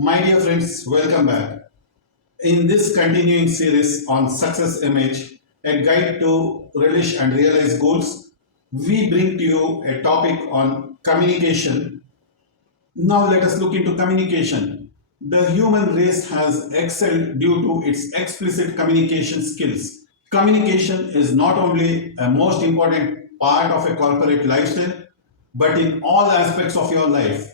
My dear friends, welcome back. In this continuing series on Success Image, a guide to relish and realize goals, we bring to you a topic on communication. Now let us look into communication. The human race has excelled due to its explicit communication skills. Communication is not only a most important part of a corporate lifestyle, but in all aspects of your life.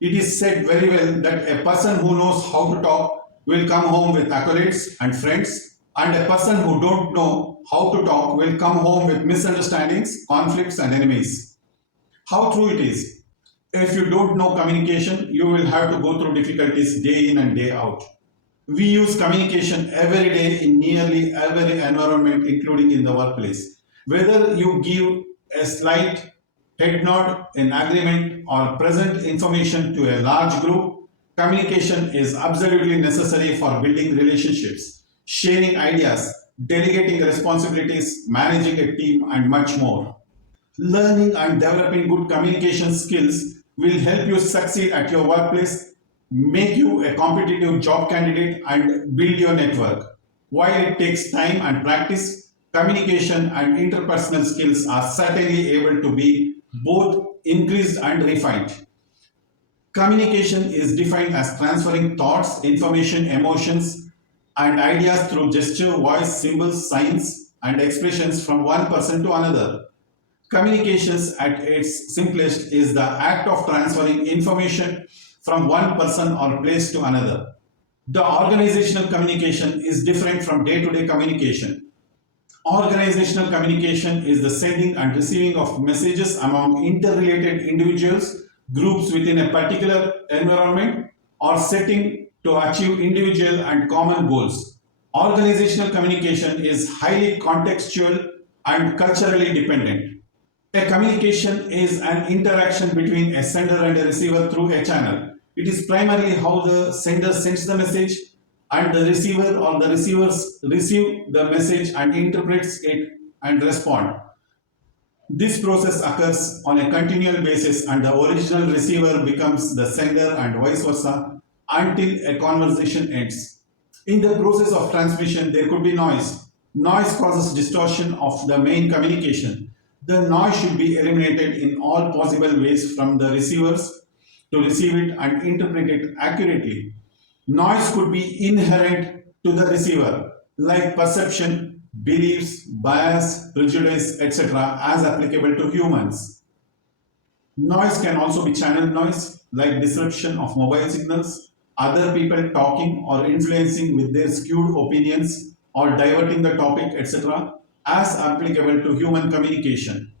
It is said very well that a person who knows how to talk will come home with accolades and friends, and a person who don't know how to talk will come home with misunderstandings, conflicts, and enemies. How true it is. If you don't know communication, you will have to go through difficulties day in and day out. We use communication every day in nearly every environment, including in the workplace. Whether you give a slight head nod in agreement or present information to a large group, communication is absolutely necessary for building relationships, sharing ideas, delegating responsibilities, managing a team, and much more. Learning and developing good communication skills will help you succeed at your workplace, make you a competitive job candidate, and build your network. While it takes time and practice, communication and interpersonal skills are certainly able to be both increased and refined. Communication is defined as transferring thoughts, information, emotions, and ideas through gesture, voice, symbols, signs, and expressions from one person to another. Communications at its simplest is the act of transferring information from one person or place to another. The organizational communication is different from day-to-day communication. Organizational communication is the sending and receiving of messages among interrelated individuals, groups within a particular environment, or setting to achieve individual and common goals. Organizational communication is highly contextual and culturally dependent. A communication is an interaction between a sender and a receiver through a channel. It is primarily how the sender sends the message and the receiver or the receivers receive the message and interprets it and respond. This process occurs on a continual basis and the original receiver becomes the sender and vice versa until a conversation ends. In the process of transmission, there could be noise. Noise causes distortion of the main communication. The noise should be eliminated in all possible ways from the receivers to receive it and interpret it accurately. Noise could be inherent to the receiver, like perception, beliefs, bias, prejudice, etc., as applicable to humans. Noise can also be channel noise, like disruption of mobile signals, other people talking or influencing with their skewed opinions or diverting the topic, etc., as applicable to human communication.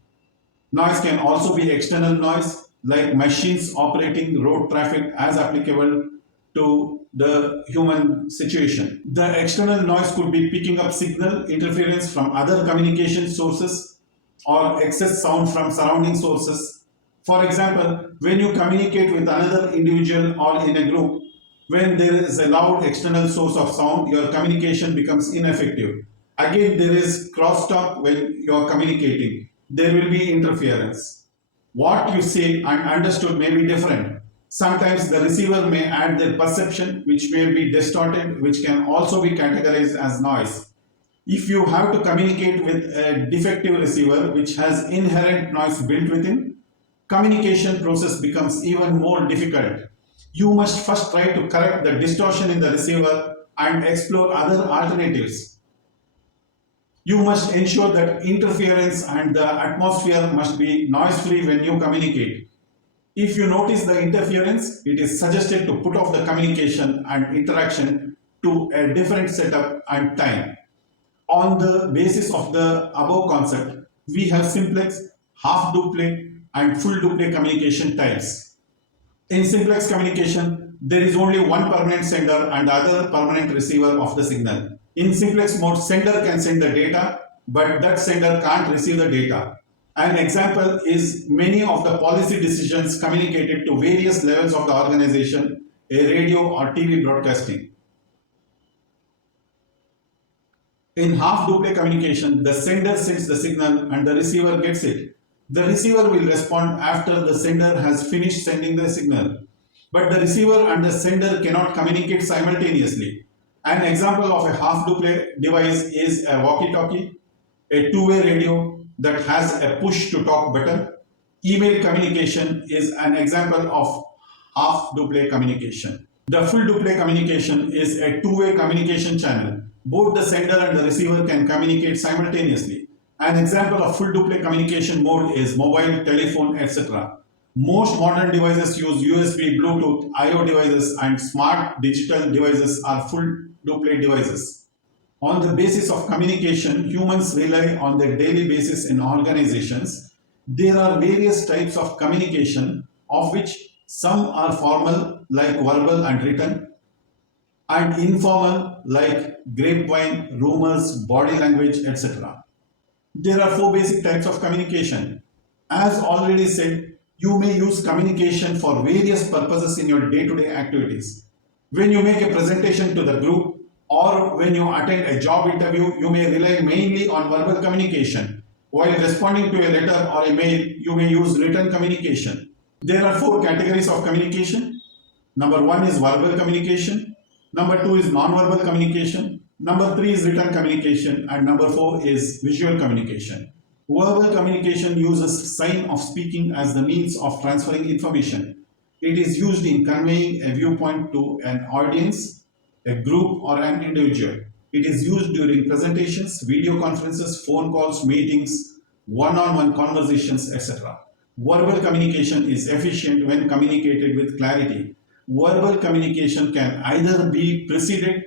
Noise can also be external noise, like machines operating road traffic, as applicable to the human situation. The external noise could be picking up signal interference from other communication sources or excess sound from surrounding sources. For example, when you communicate with another individual or in a group, when there is a loud external source of sound, your communication becomes ineffective. Again, there is crosstalk when you are communicating. There will be interference. What you say and understood may be different. Sometimes the receiver may add their perception, which may be distorted, which can also be categorized as noise. If you have to communicate with a defective receiver, which has inherent noise built within, communication process becomes even more difficult. You must first try to correct the distortion in the receiver and explore other alternatives. You must ensure that interference and the atmosphere must be noise-free when you communicate. If you notice the interference, it is suggested to put off the communication and interaction to a different setup and time. On the basis of the above concept, we have simplex, half duplex, and full duplex communication types. In simplex communication, there is only one permanent sender and the other permanent receiver of the signal. In simplex mode, sender can send the data, but that sender can't receive the data. An example is many of the policy decisions communicated to various levels of the organization, a radio or TV broadcasting. In half-duplex communication, the sender sends the signal and the receiver gets it. The receiver will respond after the sender has finished sending the signal. but the receiver and the sender cannot communicate simultaneously. An example of a half-duplex device is a walkie-talkie, a two-way radio that has a push-to-talk button. Email communication is an example of half-duplex communication. The full-duplex communication is a two-way communication channel. Both the sender and the receiver can communicate simultaneously. An example of full-duplex communication mode is mobile, telephone, etc. Most modern devices use USB, Bluetooth, I/O devices, and smart digital devices are full duplex devices. On the basis of communication, humans rely on their daily basis in organizations. There are various types of communication, of which some are formal, like verbal and written, and informal, like grapevine, rumors, body language, etc. There are four basic types of communication. As already said, you may use communication for various purposes in your day-to-day activities. When you make a presentation to the group or when you attend a job interview, you may rely mainly on verbal communication. While responding to a letter or a mail, you may use written communication. There are four categories of communication. Number one is verbal communication. Number two is non-verbal communication. Number three is written communication. And number four is visual communication. Verbal communication uses sign of speaking as the means of transferring information. It is used in conveying a viewpoint to an audience, a group, or an individual. It is used during presentations, video conferences, phone calls, meetings, one-on-one conversations, etc. Verbal communication is efficient when communicated with clarity. Verbal communication can either be preceded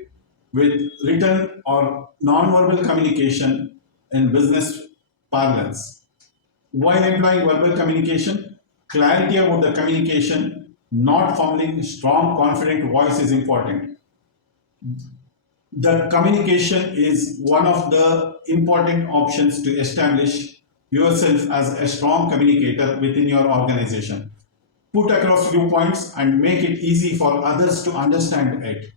with written or non-verbal communication in business parlance. While employing verbal communication, clarity about the communication, not fumbling, strong, confident voice is important. The communication is one of the important options to establish yourself as a strong communicator within your organization. Put across viewpoints and make it easy for others to understand it.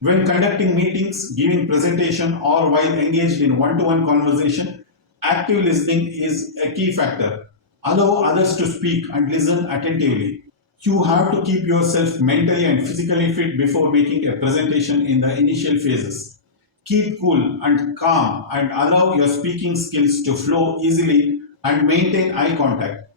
When conducting meetings, giving presentation, or while engaged in one-to-one conversation, active listening is a key factor. Allow others to speak and listen attentively. You have to keep yourself mentally and physically fit before making a presentation in the initial phases. Keep cool and calm and allow your speaking skills to flow easily and maintain eye contact.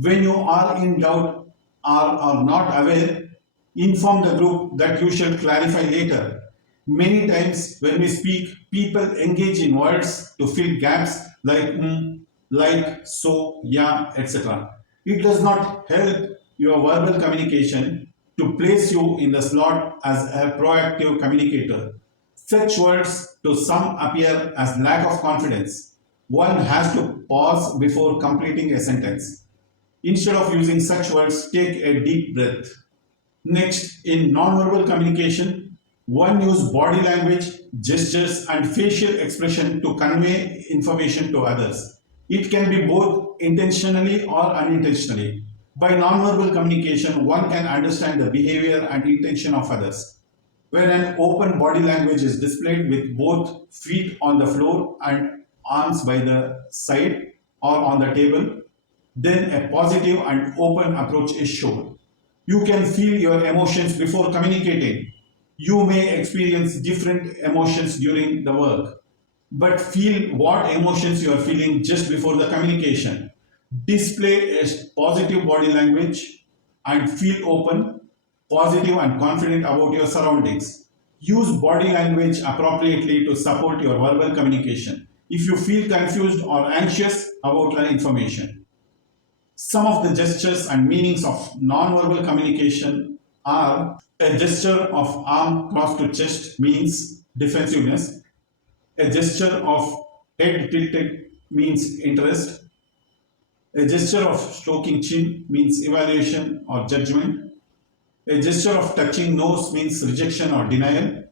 When you are in doubt or are not aware, inform the group that you shall clarify later. Many times when we speak, people engage in words to fill gaps like like, so, yeah, etc. It does not help your verbal communication to place you in the slot as a proactive communicator. Such words to some appear as lack of confidence. One has to pause before completing a sentence. Instead of using such words, take a deep breath. Next, in nonverbal communication, one uses body language, gestures, and facial expression to convey information to others. It can be both intentionally or unintentionally. By nonverbal communication, one can understand the behavior and intention of others. When an open body language is displayed with both feet on the floor and arms by the side or on the table, then a positive and open approach is shown. You can feel your emotions before communicating. You may experience different emotions during the work, but feel what emotions you are feeling just before the communication. Display a positive body language and feel open, positive, and confident about your surroundings. Use body language appropriately to support your verbal communication if you feel confused or anxious about the information. Some of the gestures and meanings of non-verbal communication are: a gesture of arm crossed to chest means defensiveness. A gesture of head tilted means interest. A gesture of stroking chin means evaluation or judgment. A gesture of touching nose means rejection or denial.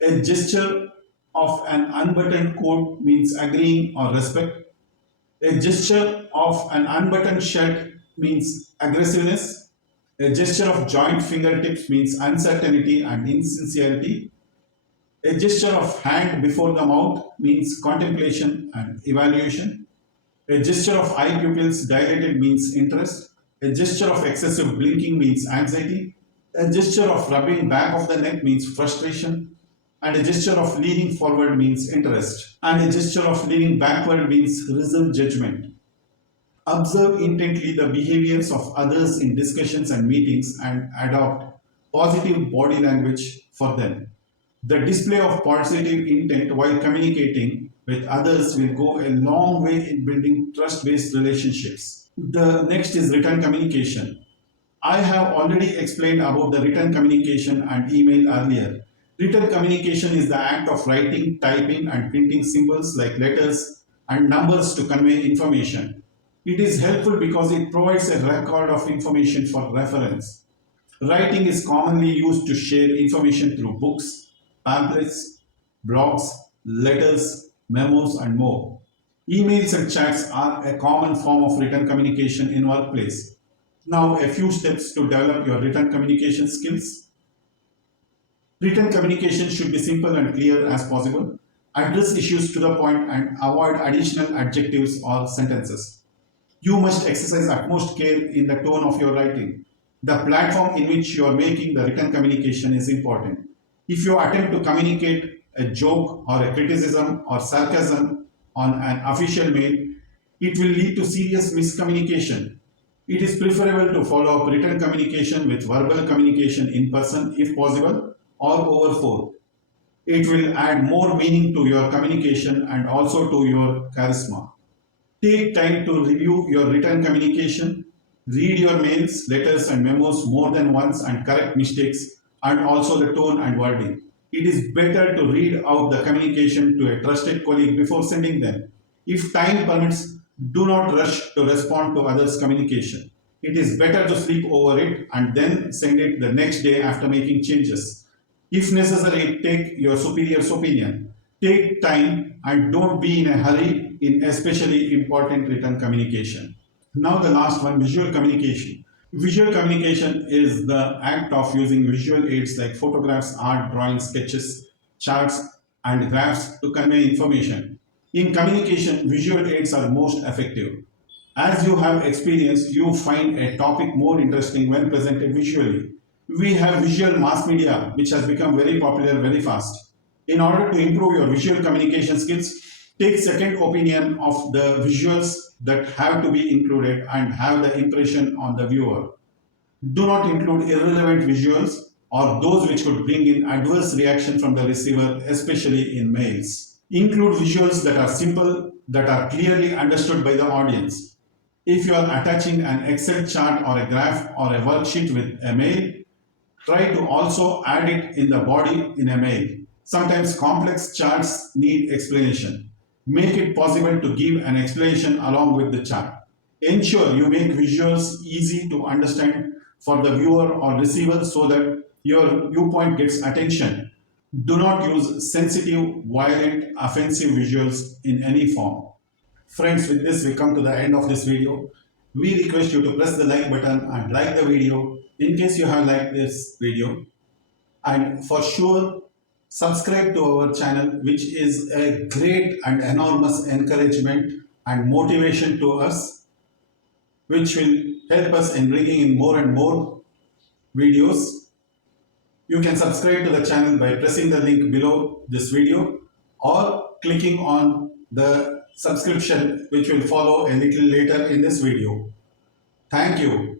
A gesture of an unbuttoned coat means agreeing or respect. A gesture of an unbuttoned shirt means aggressiveness. A gesture of joint fingertips means uncertainty and insincerity. A gesture of hand before the mouth means contemplation and evaluation. A gesture of eye pupils dilated means interest. A gesture of excessive blinking means anxiety. A gesture of rubbing back of the neck means frustration, and a gesture of leaning forward means interest, and a gesture of leaning backward means reserved judgment. Observe intently the behaviors of others in discussions and meetings and adopt positive body language for them. The display of positive intent while communicating with others will go a long way in building trust based relationships. The next is written communication. I have already explained about the written communication and email earlier. Written communication is the act of writing, typing, and printing symbols like letters and numbers to convey information. It is helpful because it provides a record of information for reference. Writing is commonly used to share information through books, pamphlets, blogs, letters, memos, and more. Emails and chats are a common form of written communication in workplace. Now, a few steps to develop your written communication skills. Written communication should be simple and clear as possible. Address issues to the point and avoid additional adjectives or sentences. You must exercise utmost care in the tone of your writing. The platform in which you are making the written communication is important. If you attempt to communicate a joke or a criticism or sarcasm on an official mail, it will lead to serious miscommunication. It is preferable to follow up written communication with verbal communication in person if possible or over phone. It will add more meaning to your communication and also to your charisma. Take time to review your written communication. Read your mails, letters, and memos more than once and correct mistakes and also the tone and wording. It is better to read out the communication to a trusted colleague before sending them. If time permits, do not rush to respond to others' communication. It is better to sleep over it and then send it the next day after making changes. If necessary, take your superior's opinion. Take time and don't be in a hurry in especially important written communication. Now the last one, visual communication. Visual communication is the act of using visual aids like photographs, art, drawings, sketches, charts, and graphs to convey information. In communication, visual aids are most effective. As you have experienced, you find a topic more interesting when presented visually. We have visual mass media, which has become very popular very fast. In order to improve your visual communication skills, take second opinion of the visuals that have to be included and have the impression on the viewer. Do not include irrelevant visuals or those which could bring in adverse reaction from the receiver, especially in mails. Include visuals that are simple, that are clearly understood by the audience. If you are attaching an Excel chart or a graph or a worksheet with a mail, try to also add it in the body in a mail. Sometimes complex charts need explanation. Make it possible to give an explanation along with the chart. Ensure you make visuals easy to understand for the viewer or receiver so that your viewpoint gets attention. Do not use sensitive, violent, offensive visuals in any form. Friends, with this we come to the end of this video. We request you to press the like button and like the video in case you have liked this video. And for sure, subscribe to our channel, which is a great and enormous encouragement and motivation to us, which will help us in bringing in more and more videos. You can subscribe to the channel by pressing the link below this video or clicking on the subscription which will follow a little later in this video. Thank you.